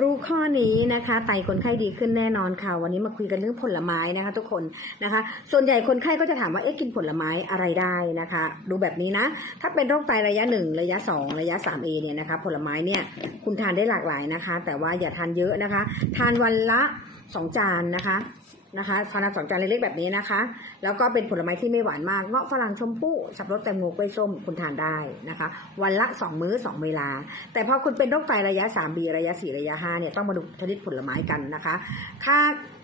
รู้ข้อนี้นะคะไตคนไข้ดีขึ้นแน่นอนค่ะ วันนี้มาคุยกันเรื่องผลไม้นะคะ ทุกคนนะคะ ส่วนใหญ่คนไข้ก็จะถามว่าเอ๊ะกินผลไม้อะไรได้นะคะ ดูแบบนี้นะ ถ้าเป็นโรคไตระยะ 1 ระยะ 2 ระยะ 3A เนี่ยนะคะ ผลไม้เนี่ยคุณทานได้หลากหลายนะคะ แต่ว่าอย่าทานเยอะนะคะ ทานวันละ 2 จานนะคะ นะคะทานละสองจานเล็กๆแบบนี้นะคะ แล้วก็เป็นผลไม้ที่ไม่หวานมากเงาะฝรั่งชมพู่สับปะรดแตงโมกล้วยส้มคุณทานได้นะคะ วันละ 2 มื้อ 2 เวลา แต่พอคุณเป็นโรคไตระยะ 3B ระยะ 4 ระยะ 5 เนี่ยต้องมาดูชนิดผลไม้กันนะคะ ค่า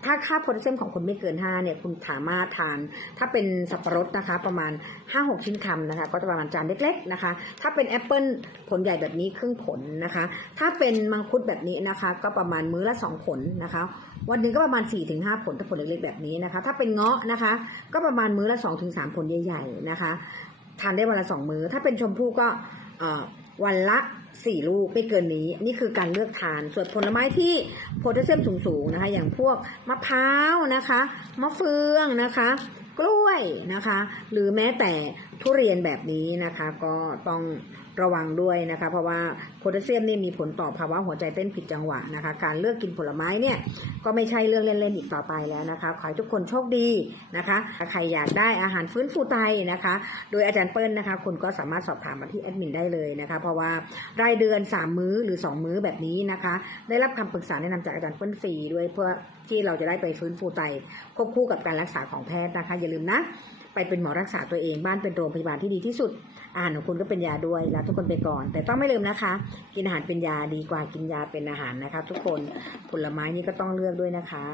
ถ้าค่าโพแทสเซียมของคุณไม่เกิน 5 เนี่ยคุณสามารถทาน ถ้าเป็นสับปะรดนะคะ ประมาณ 5-6 ชิ้นคำนะคะ ก็จะประมาณจานเล็กๆนะคะ ถ้าเป็นแอปเปิลผลใหญ่แบบนี้ครึ่งผลนะคะ ถ้าเป็นมังคุดแบบนี้นะคะ ก็ประมาณมื้อละ 2 ผลนะคะ วันหนึ่งก็ประมาณ 4-5 ผลถ้าผลเล็กๆแบบนี้นะคะ ถ้าเป็นเงาะนะคะ ก็ประมาณมื้อละ2-3ผลใหญ่ๆนะคะ ทานได้วันละ2มื้อ ถ้าเป็นชมพู่ก็วันละ4ลูกไม่เกินนี้ นี่คือการเลือกทาน ส่วนผลไม้ที่โพแทสเซียมสูงๆนะคะ อย่างพวกมะพร้าวนะคะ มะเฟืองนะคะ กล้วยนะคะ หรือแม้แต่ทุเรียนแบบนี้นะคะ ก็ต้องระวังด้วยนะคะ เพราะว่าโพแทสเซียมนี่มีผลต่อภาวะหัวใจเต้นผิดจังหวะนะคะ การเลือกกินผลไม้เนี่ยก็ไม่ใช่เรื่องเล่นๆอีกต่อไปแล้วนะคะ ขอให้ทุกคนโชคดีนะคะใครอยากได้อาหารฟื้นฟูไตนะคะ โดยอาจารย์เปิ้ลนะคะ คุณก็สามารถสอบถามมาที่แอดมินได้เลยนะคะ เพราะว่ารายเดือน 3 มื้อหรือ 2 มื้อแบบนี้นะคะ ได้รับคำปรึกษาแนะนำจากอาจารย์เปิ้ลฟรีด้วยเพื่อที่เราจะได้ไปฟื้นฟูไตควบคู่กับการรักษาของแพทย์นะคะอย่าลืมนะ ไปเป็นหมอรักษาตัวเองบ้านเป็นโรงพยาบาลที่ดีที่สุด อาหารของคุณก็เป็นยาด้วยแล้วทุกคนไปก่อน แต่ต้องไม่ลืมนะคะ กินอาหารเป็นยาดีกว่ากินยาเป็นอาหารนะคะ ทุกคนผลไม้นี่ก็ต้องเลือกด้วยนะคะ